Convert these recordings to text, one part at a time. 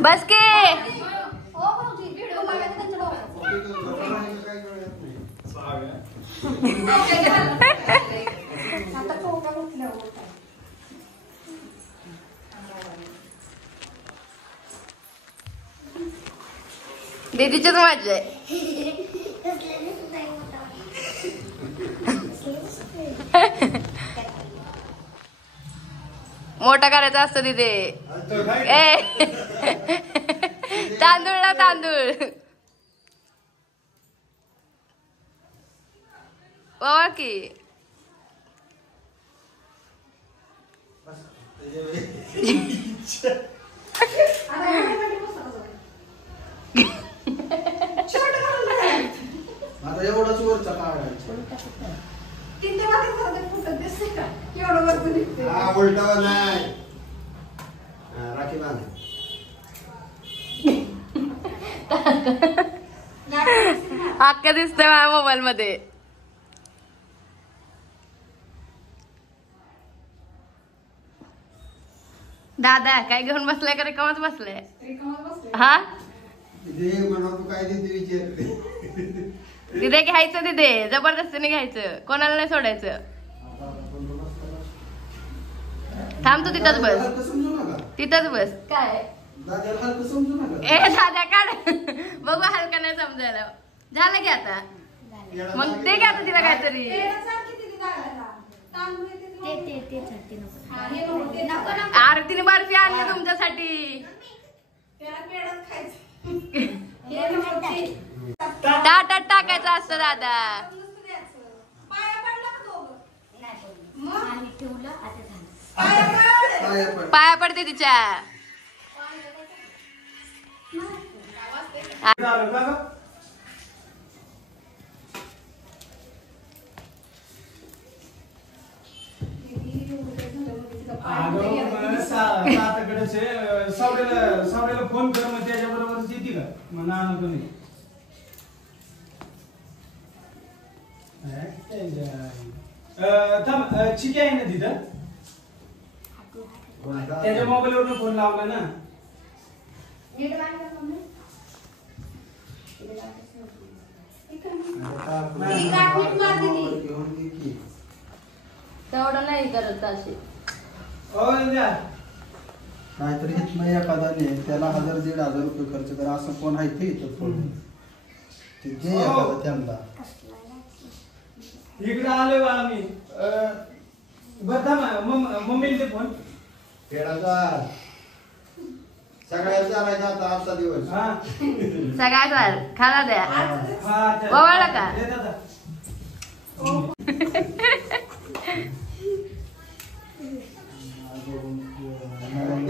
बस के दीदीचेच माझे मोठा करायचा असतो तिथे ए तांदूळ ना तांदूळ बाबा की आता एवढाच वरचा काढायचा उलटा नाही राखी बांध अख्खा दिसतंय माझ्या मोबाईल मध्ये दादा काय घेऊन बसलाय का रिकामच बसलाय हा म्हणा तू काय देते विचार तिथे घ्यायचं तिथे जबरदस्तीने घ्यायचं कोणाला नाही सोडायचं थांब तू तिथंच बस तिथंच बस काय ए दादा काढ बघू हलका नाही समजायला झालं की आता मग ते घ्या तिला काहीतरी आरतीने बर्फी आणली तुमच्यासाठी ताटात टाकायचं असतं दादा पाया पडते तिच्या सावड्याला फोन कर मग त्याच्या बरोबर येते का मग नानू नाही चिकी आहे ना तिथं त्याच्या मोबाईल वरून फोन लावला ना तेवढं नाही करत अशी नाहीतर हेच नाही एखादा नाही त्याला 1000-1500 रुपये खर्च करा असं कोण आहे ते एखादा त्यांना इकडे आलोय बाळा मी बरं मम्मीला ते फोन सगळ्यात चालायचा आता आजचा दिवस सगळ्यात खाला द्या ओवाळला का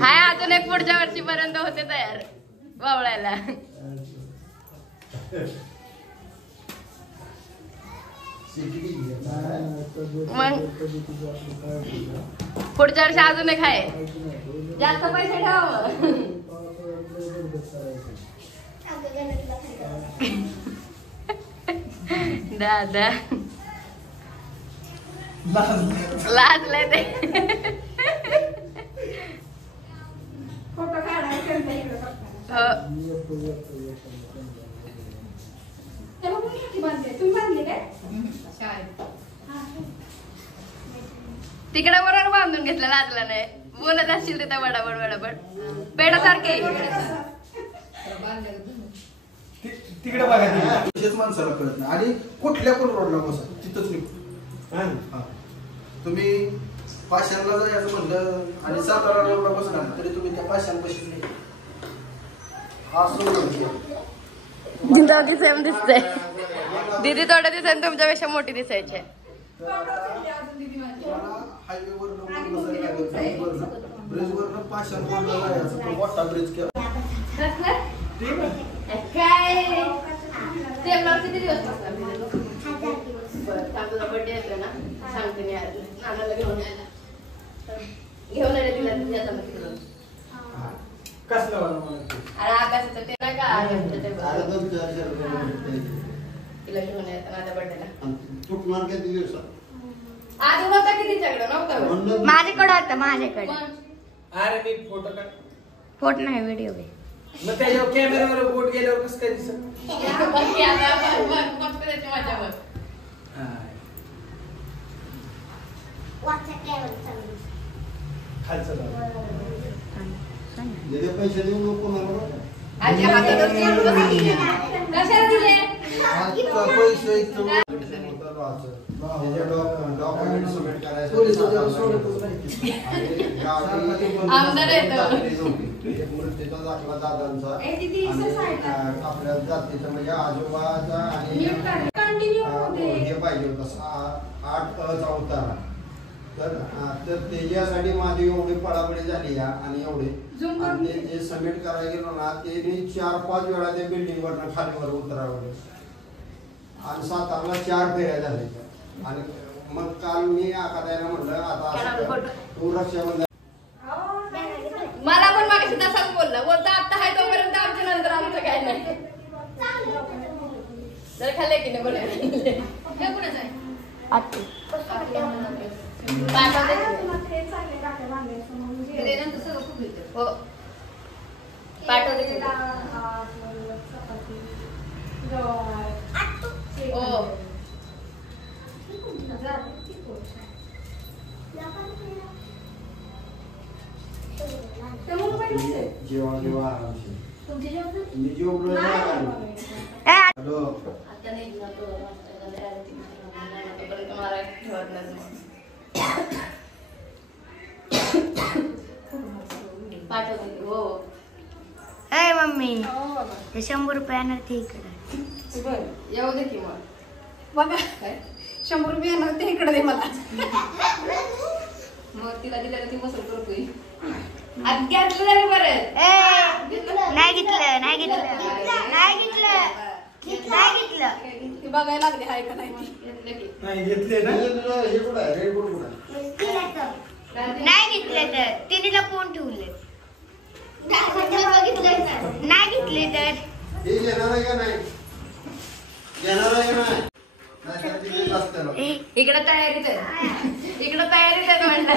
हाय अजून एक पुढच्या वर्षीपर्यंत होते तयार वावळायला मग पुढच्या वर्षी अजून एक आहे जास्त पैसे ठेवा दादा लाजलंय ते तिकडे बरोबर बांधून घेतलं लाजला नाही बोलत असशील तिथं बडाबड बडाबड पेडासारखे तिकडे बघा माणसाला कळत नाही आणि कुठल्या पण रोडला बसा तिथंच निघतो तुम्ही पाषाणला जायचं म्हणलं आणि सातारा रोडला बसणार तरी तुम्ही त्या पाषाणपाशी नाही दिसतंय दीदी थोडं दिसायला तुमच्यापेक्षा मोठी दिसायची हायवे ब्रिज वरनं पाषाण रोडला जायचं मोठा ब्रिज केला किती दिवस तुझा बर्थडे येतो ना सांगते मी नानाला घेऊन यायला तिला अरे आकाशाचं ते नाही का तिला घेऊन यायचं माझ्या बर्थडेला आज होता की तिच्याकडे नव्हता माझ्याकडे होता माझ्याकडे अरे मी फोटो फोटो नाही व्हिडिओ मग त्याच्यावर कॅमेरावर बोट गेल्यावर कसं काय दिसत? माझ्यावर खालचं जाऊ. पैसे देऊ नको मला. आजच्या हातातच कशाला दिले पैसे डॉक्युमेंट सबमिट करायचं. आमदार येतो. मृत्यूचा दाखला दादांचा आणि आपल्या जातीचा म्हणजे आजोबाचा आणि हे पाहिजे होतं 8 उतारा. तर त्याच्यासाठी माझी एवढी पळापळी झाली आणि एवढे आणि ते जे सबमिट करायला गेलो ना ते मी 4-5 वेळा त्या बिल्डिंग वरनं खालीवर उतरावलं आणि 7 4 फेऱ्या झाल्या. आणि मग काल मी आकारायला म्हटलं आता तू रक्षाबंधन मला पण मागे तसाच बोलता आता आहे तोपर्यंत आमच्या नंतर आमचं काय नाही जर खाल्ले की नाही बोला हे कुणाच आहे आत्ते हो पाठवते हो जेवण जेव्हा आरामशीर मी जेवलो हॅलो आता नाही ना तो तुम्हाला पाठवते हो ए मम्मी ते 100 रुपये आणणार ते इकडे येऊ दे की मग बघा 100 रुपये येणार ते इकडे दे मला. मग तिला दिलं ती मसूर करतोय आज घेतलं झालं परत नाही घेतलं नाही घेतलं नाही घेतलं नाही घेतलं ती बघायला लागली आहे का नाही ती. घेतलं की नाही घेतले ना. हे कुठं आहे रेड कुठं नाही घेतलं तर तिने लपवून ठेवले नाही घेतले तर हे घेणार आहे का नाही घेणार आहे का नाही नाहीतर तिथे लागतं. इकडे तयारीत आहे इकडे तयारीत आहे म्हणलं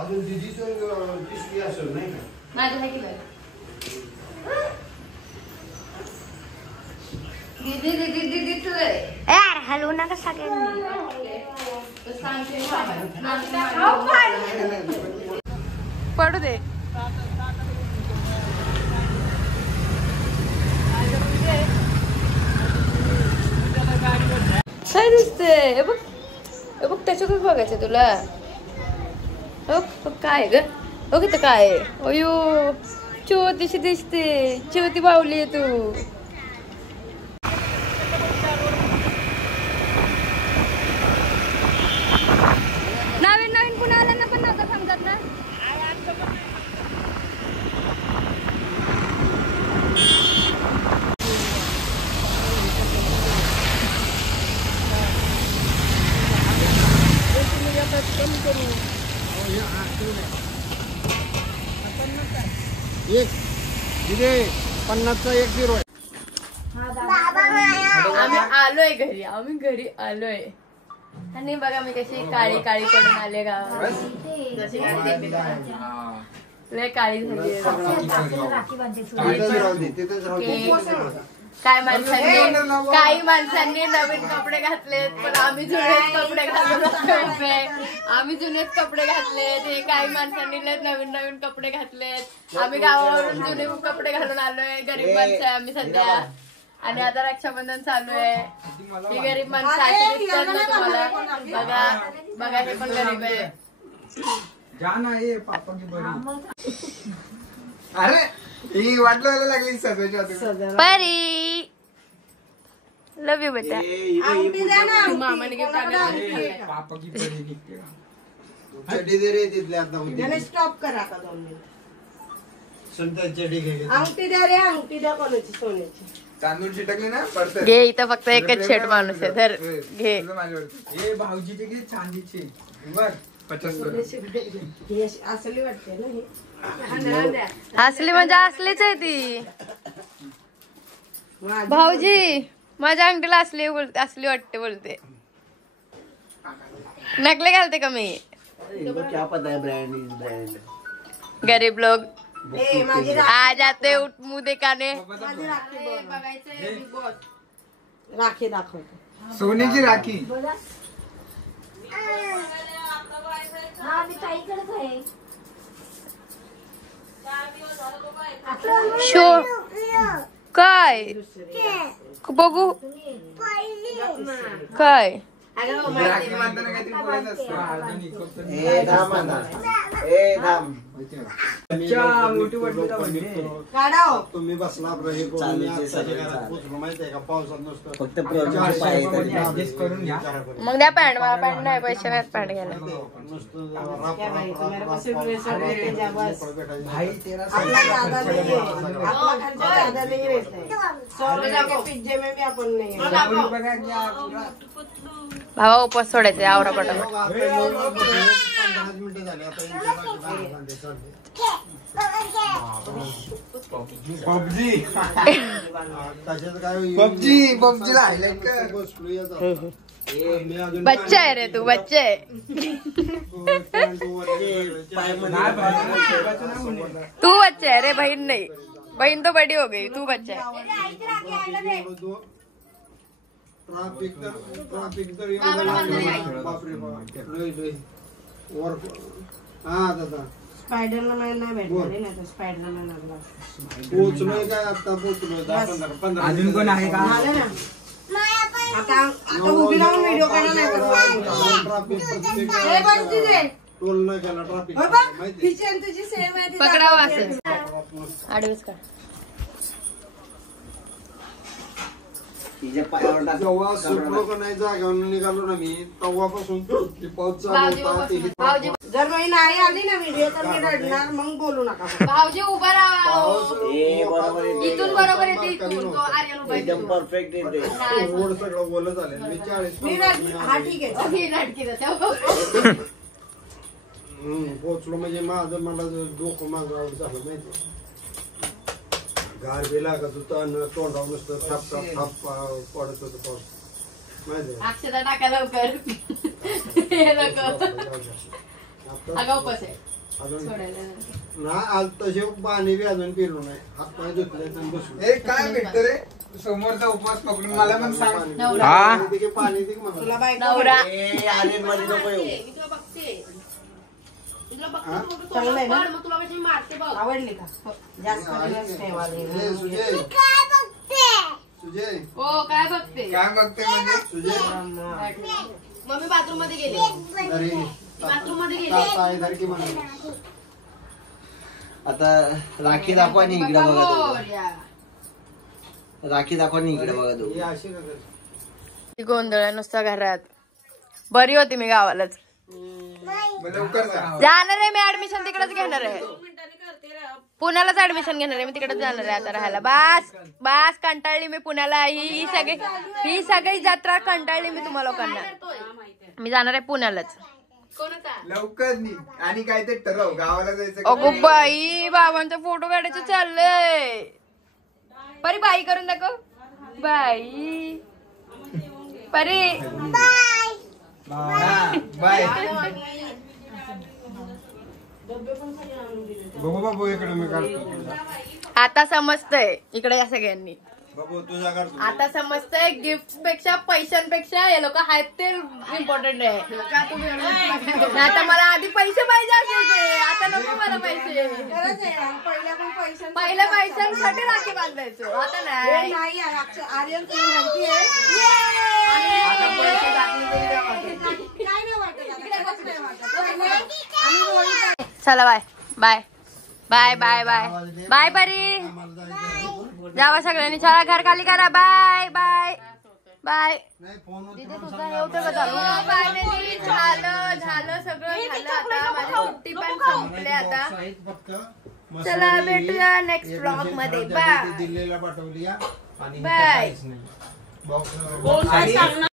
अजून दिदीचं पिशवी असेल नाही का माझं नाही केलं दीदी दीदी दीदी तुझं यार हलवू नका सगळ्यांनी पडू दे काय दिसतंय हे बघ त्याच्यातच बघायचं तुला काय ग बघ इथं काय अयो चोतीशी दिसते चोती बावली तू नवीन नवीन पुन्हा आल्यांना पण नव्हता समजत ना एक दिदे 50चा 1-0 आहे. आम्ही घरी आलोय आणि बघा मी कशी काळी काळी पडून आले गावात लय काळी झाली काही माणसांनी नवीन कपडे घातलेत पण आम्ही जुनेच कपडे घातलेत काही माणसांनी नवीन नवीन कपडे घातलेत आम्ही गावावरून जुने कपडे घालून आलोय गरीब माणसं आहे आम्ही सध्या आणि आता रक्षाबंधन चालू आहे ही गरीब माणसं अशी दिसतात ना तुम्हाला बघा हे पण गरीब आहे अरे ही वाट लावायला लागली सगळ्याच्या परी लव यू बेटा मामाने गिफ्ट चड्डी दे रे तिथल्या आता त्याने स्टॉप करा का 2 मिनिट. सुंदर चड्डी घे अंगठी द्या रे अंगठी द्या कोणाची सोन्याची. तांदूळ चिटकले ना पडत घे इथं फक्त एकच शेट माणूस आहे तर घे हे भाऊजीचे की चांदीचे बर 75 ही अशी असली वाटते ना ही. असली म्हणजे असलीच आहे ती माझी भाऊजी माझ्या अंगठीला असली वाटते बोलते नकले घालते का मी क्या पता है ब्रांड इज ब्रांड गरीब लोग ए माझी आ जाते उठ मुंह दिखाने. माझी राखी बघायचंय बिग बॉस. राखी दाखवतो. सोन्याची राखी. शो काय बघू काय राखी बांधताना काहीतरी बोलत असतं. ए थांब आता. ए थांब. काढाव. तुम्ही बसला आपलं हे करून मी आत्ताच्या घरात पोचलो माहितीये का पावसात नुसतं फक्त ऍडजस्ट करून घ्या. मग द्या पॅन्ट. मला पॅन्ट नाही पैसे नाही पॅन्ट घ्यायला. नुसतं क्या भाई तुम्हारे पास सिर्फ वैसा रहते जा बस. भाई तेरा अपना ज्यादा नहीं है. अपना खर्चा ज्यादा नहीं रहता है. 100 रुपए के पिज्जे में भी अपन नहीं है. भावा उपवास सोडायचे आवरा पटा. 15 मिनिटं झाली आता पबजी त्याच्यात काय पबजीला हायलाइट कर. बसलो येत मी अजून बच्चा आहे रे तू बच्चा आहे. तू बच्चा है रे बहन नहीं. बहन तो बड़ी हो गई. तू बच्चा है. ट्रॅफिक तर एवढं लागलं. बापरे बाप. लय वर हा दादा स्पायडरमॅन नाही भेटणार आहे ना तर स्पायडरमॅन लागला. पोचलोय काय आता पोचलोय 10-15 अजून कोण आहे का? झालं ना. आता उभी राहून व्हिडिओ काढा नाही तर टोल नाही केला ट्रॅफिक माहिती किचन तुझी सेम आहे. पकडावा असं आडवीस का. जेव्हा सुटलो का नाही जागेवर निघालो ना मी तेव्हापासून पाऊस चालू होता. भाऊजी जर मी नाही आली ना व्हिडिओ तर मी रडणार. मग बोलू नका. भाऊजी उभा राहा. पाऊस इथून बरोबर येते. इथून तो आर्यन उभा आहे. परफेक्ट येते. रोड सगळं बोलत झाले. मी 40 मी हा ठीक आहे. ही नाटकी जाते. पोचलो म्हणजे माझं मला डोकं माझं आवड झालं माहिती. गार बी लागत होतं तोंडावर नुसतं थाप थाप थाप पडत होतं पाऊस माहिती. अक्षता टाका लवकर. अगं उपवास आहे. अजून सोडायला नाही. ना आज तसे पाणी बी अजून पिलो नाही. हात पाय धुतले तर बसलो. ए काय भेटत रे समोरचा उपवास पकडून मला पण सांग. पाणी दे मला. तुला बायको नवरा आवडली का. जास्त दिवस ठेवाले. सुजय सुजय हो काय बघते. काय बघते म्हणजे सुजय मम्मी बाथरूम मध्ये गेली. अरे बाथरूम मध्ये गेली. ताई धरकी म्हणा. आता राखी दाखवा आणि इकडे बघा तुम्ही. राखी दाखवा आणि इकडे बघा तुम्ही. हे अशी का करते? गोंधळ नुसता घरात. बरी होती मी गावालाच. लवकर जा. जाणार आहे मी. ऍडमिशन तिकडेच घेणार आहे. पुण्यालाच ऍडमिशन घेणार आहे मी. तिकडेच जाणार आहे आता राहायला. बास कंटाळली मी पुण्याला. ही सगळी जत्रा कंटाळली मी तुम्हा लोकांना. मी जाणार आहे पुण्यालाच. लवकर निघ आणि काय ते ठरव गावाला जायचं. अगो बाई बाबांचा फोटो काढायचं चाललंय. परी बाई करून दाखव. बाई परी बाय. बघू बाबू इकडे मी काढतो. आता समजतंय इकडे या सगळ्यांनी. बाबू तुझ्या घरचं आता समजतंय गिफ्ट पेक्षा पैशांपेक्षा हे लोक आहेत ते इम्पॉर्टंट आहे. आता मला आधी पैसे पाहिजे असायचे. आता नको मला पैसे. पहिल्या पैशांसाठी राखी बांधायचो. आता नाही. नाही आर्यन तुला माहिती आहे. काय नाही वाटत. चला bye bye bye bye bye bye परी. जावा सगळ्यांनी. चला घर खाली करा. Bye bye bye. नाही फोन तुझं हे होतं का चालू. फायनली झालं सगळं झालं. आता माझी सुट्टी पण संपली आता. फक्त चला भेटूया नेक्स्ट ब्लॉग मध्ये. बाय दिल्लीला पाठवली आणि बाय. बॉक्स